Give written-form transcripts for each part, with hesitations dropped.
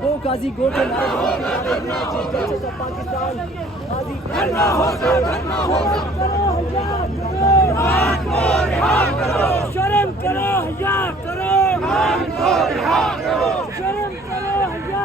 Go Qazi, go to Pakistan. शर्म करो हया करो शर्म करो हया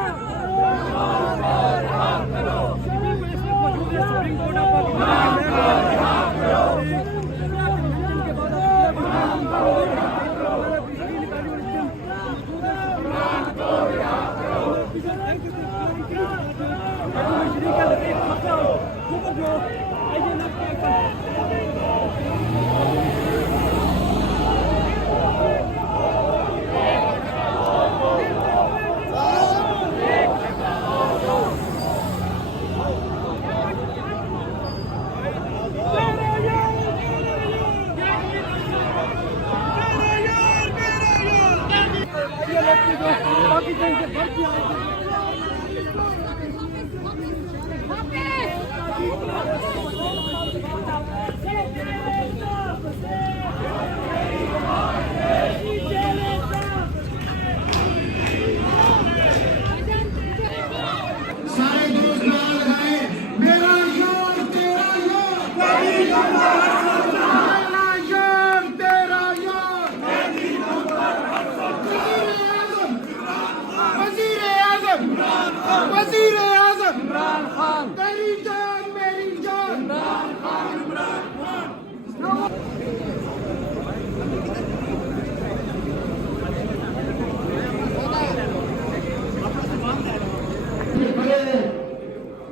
वज़ीर आज़म इमरान खान, तेरी जान मेरी जान इमरान खान,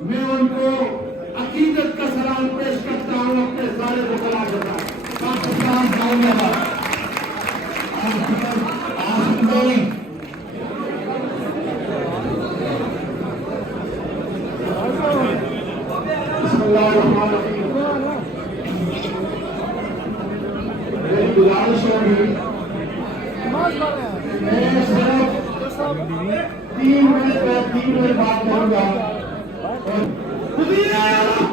मैं उनको अकीदत का सलाम पेश करता हूँ अपने सारे वकला के साथ। पाकिस्तान जिंदाबाद। मेरी गुजारिश होगी, मैं सिर्फ 3 मिनट बात करूंगा। वज़ीर आज़म